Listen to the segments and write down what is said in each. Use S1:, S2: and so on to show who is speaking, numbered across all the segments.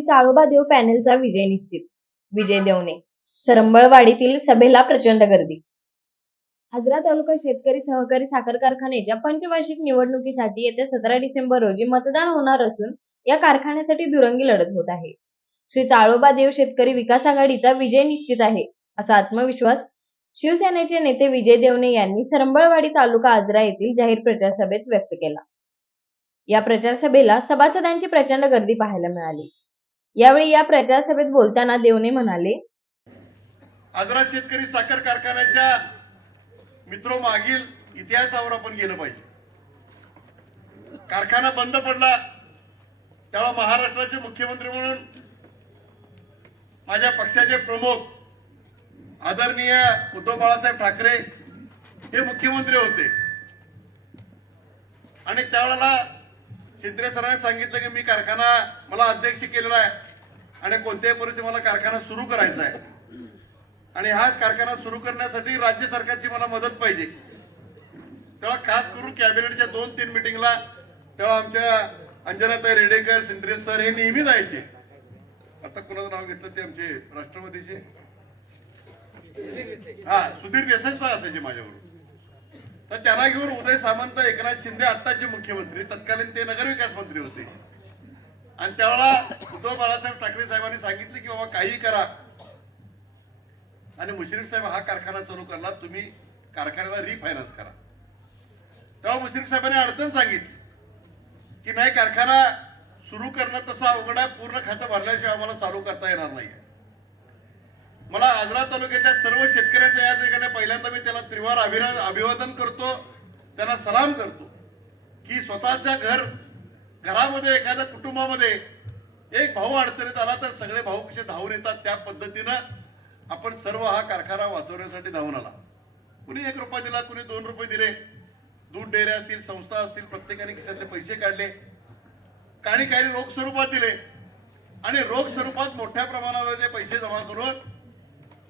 S1: श्री चाळोबा देव पॅनेलचा विजय निश्चित. विजय देवणे. सरंबळवाडीतील सभेला प्रचंड गर्दी. आजरा तालुका शेतकरी सहकारी साखर कारखान्याच्या पंचवार्षिक निवडणुकीसाठी येत्या सतरा डिसेंबर रोजी मतदान होणार असून या कारखान्यासाठी दुरंगी लढत होत आहे. श्री चाळोबा देव शेतकरी विकास आघाडीचा विजय निश्चित आहे असा आत्मविश्वास शिवसेनेचे नेते विजय देवणे यांनी सरंबळवाडी तालुका आजरा येथील जाहीर प्रचार सभेत व्यक्त केला. या प्रचार सभेला सभासदांची प्रचंड गर्दी पाहायला मिळाली. यावेळी या प्रचार सभेत बोलताना देवने म्हणाले
S2: आजरा शेतकरी साखर कारखान्याच्या मित्रो मागील इतिहासावर आपण गेलं पाहिजे. कारखाना बंद पडला तेव्हा महाराष्ट्राचे मुख्यमंत्री म्हणून माझ्या पक्षाचे प्रमुख आदरणीय उद्धव बाळासाहेब ठाकरे हे मुख्यमंत्री होते. आणि त्यावेळेला शिंदे सरांनी सांगितलं की मी कारखाना मला अध्यक्ष केलेला आहे आणि कोणत्याही परिस्थिती मला कारखाना सुरू करायचा आहे. आणि हाच कारखाना सुरू करण्यासाठी राज्य सरकारची मला मदत पाहिजे. तेव्हा खास करून कॅबिनेटच्या दोन तीन मिटिंगला तेव्हा आमच्या अंजनाताई रेडेकर सिंद्रे सर हे नेहमी जायचे. आता कोणाचं नाव घेतलं ते आमचे राष्ट्रवादीचे? हा सुधीर देसाई सुद्धा असायचे माझ्याबरोबर. तर त्यांना घेऊन उदय सामंत एकनाथ शिंदे आत्ताचे मुख्यमंत्री तत्कालीन ते नगरविकास मंत्री होते. आणि त्यावेळेला उद्धव बाळासाहेब ठाकरे साहेबांनी सांगितले की बाबा काही करा. आणि मुश्रीफ साहेब हा कारखाना चालू करला तुम्ही कारखान्याला रिफायनान्स करा. तेव्हा मुश्रीफ साहेबांनी अडचण सांगितली की नाही कारखाना सुरू करणं तसं अवघड आहे पूर्ण खातं भरल्याशिवाय आम्हाला चालू करता येणार नाही मला आजरा तालुक्याच्या सर्व शेतकऱ्यांचं परिवार अभिन अभिवादन करतो त्यांना सलाम करतो की स्वतःच्या घर घरामध्ये एखाद्या कुटुंबामध्ये एक भाऊ अडचणीत आला तर सगळे भाऊ कसे धावून येतात त्या पद्धतीनं आपण सर्व हा कारखाना वाचवण्यासाठी धावून आला. कुणी एक रुपया दिला कुणी दोन रुपये दिले. दूध डेऱ्या असतील संस्था असतील प्रत्येकाने खिशातले पैसे काढले. काही काही रोख स्वरूपात दिले. आणि रोख स्वरूपात मोठ्या प्रमाणावर ते पैसे जमा करून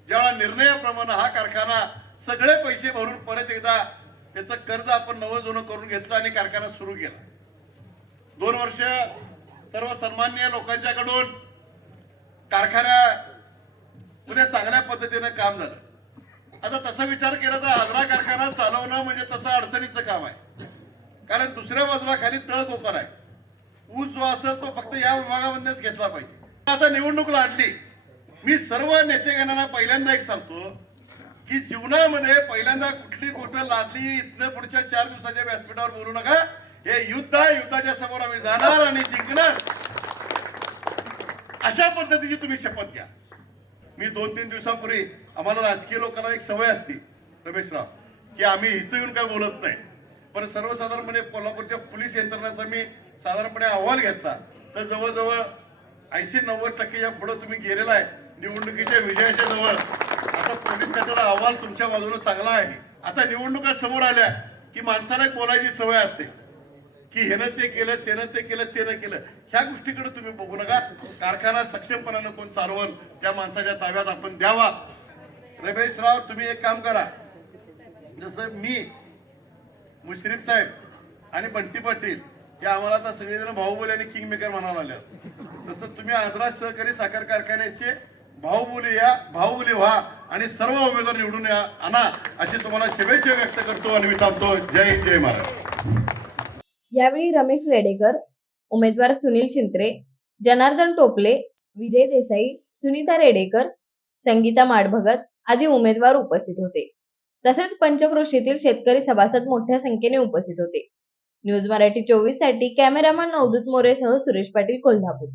S2: ज्यावेळा निर्णयाप्रमाणे हा कारखाना सगळे पैसे भरून परत एकदा त्याचं कर्ज आपण नवं जुनं करून घेतलं आणि कारखाना सुरू केला. दोन वर्ष सर्व सन्मान्य लोकांच्याकडून कारखान्या पुढे चांगल्या पद्धतीनं काम झालं. आता तसा विचार केला तर आग्रा कारखाना चालवणं म्हणजे तसं अडचणीचं काम आहे. कारण दुसऱ्या बाजूला खाली तळ कोकण आहे. ऊस जो असेल तो फक्त या विभागामध्येच घेतला पाहिजे. आता निवडणूक लाडली मी सर्व नेतेगणांना पहिल्यांदा एक सांगतो की जीवनामध्ये पहिल्यांदा कुठली गोष्ट लादली इथनं पुढच्या चार दिवसाच्या व्यासपीठावर बोलू नका. हे युद्ध आहे युद्धाच्या समोर आम्ही जाणार आणि जिंकणार. अशा पद्धतीची तुम्ही शपथ घ्या. मी दोन तीन दिवसापूर्वी आम्हाला राजकीय लोकांना एक सवय असते रमेशराव की आम्ही इथं येऊन काय बोलत नाही. पण सर्वसाधारणपणे कोल्हापूरच्या पोलीस यंत्रणाचा मी साधारणपणे अहवाल घेतला. तर जवळजवळ ऐंशी नव्वद टक्केच्या पुढे तुम्ही गेलेला आहे. निवडणुकीच्या विजयाच्या जवळ. आता पोलीस खात्याचा अहवाल तुमच्या बाजूने चांगला आहे. आता निवडणुका समोर आल्या की माणसाला कोणाची बोलायची सवय असते. की हेनं ते केलं त्यानं ते केलं त्यानं केलं. ह्या गोष्टीकडे तुम्ही बघू नका. कारखाना सक्षमपणानं कोण चालवल त्या माणसाच्या ताब्यात आपण द्यावा. रमेशराव तुम्ही एक काम करा. जसं मी मुश्रीफ साहेब आणि बंटी पाटील हे आम्हाला आता सगळेजण भाऊबोली आणि किंग मेकर म्हणायला आल्या तसं तुम्ही आंध्रा सहकारी साखर कारखान्याचे भाऊबुली या भाऊबुली व्हा आणि सर्व उमेदवार निवडून या. आणा अशी तुम्हाला शुभेच्छा व्यक्त करतो आणि मी थांबतो जय जय महाराज
S1: यावेळी रमेश रेडेकर उमेदवार सुनील शिंत्रे जनार्दन टोपले विजय देसाई सुनीता रेडेकर संगीता माडभगत आदी उमेदवार उपस्थित होते. तसेच पंचक्रोशीतील शेतकरी सभासद मोठ्या संख्येने उपस्थित होते. न्यूज मराठी चोवीससाठी कॅमेरामन अवधूत मोरेसह सुरेश पाटील कोल्हापूर.